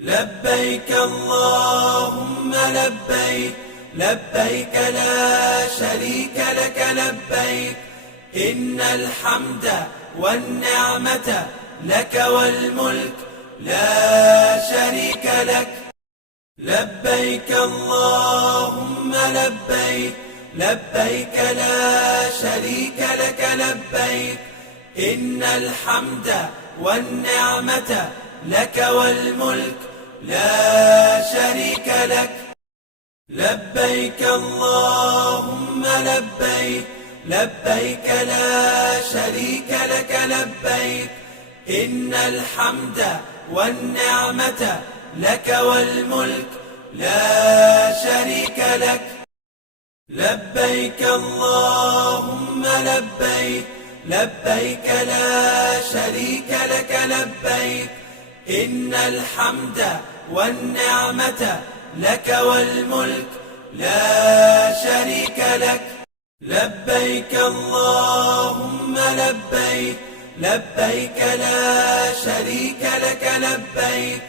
لبيك اللهم لبيك، لبيك لا شريك لك لبيك، إن الحمد والنعمة لك والملك لا شريك لك. لبيك اللهم لبيك، لبيك لا شريك لك لبيك، إن الحمد والنعمة لك والملك لا شريك لك. لبيك اللهم لبيك، لبيك لا شريك لك لبيك، إن الحمد والنعمة لك والملك لا شريك لك. لبيك اللهم لبيك، لبيك لا شريك لك لبيك، إن الحمد والنعمة لك والملك لا شريك لك. لبيك اللهم لبيك، لبيك لا شريك لك لبيك،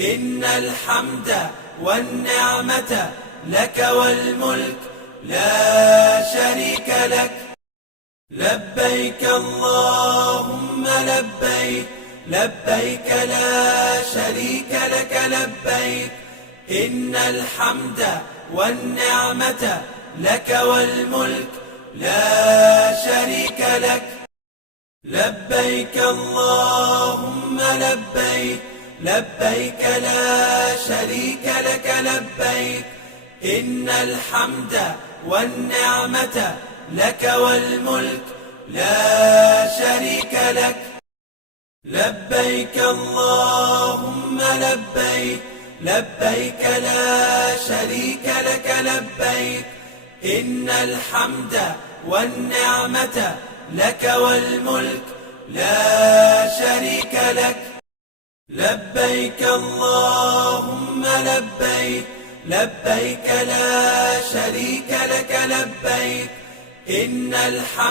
إن الحمد والنعمة لك والملك لا شريك لك. لبيك اللهم لبيك، لبيك لا شريك لك لبيك، إن الحمد والنعمة لك والملك لا شريك لك. لبيك اللهم لبيك، لبيك لا شريك لك لبيك، إن الحمد والنعمة لك والملك لا شريك لك. لبيك اللهم لبيك، لبيك لا شريك لك لبيك، إن الحمد والنعمة لك والملك لا شريك لك. لبيك اللهم لبيك، لبيك لا شريك لك لبيك، إن الحمد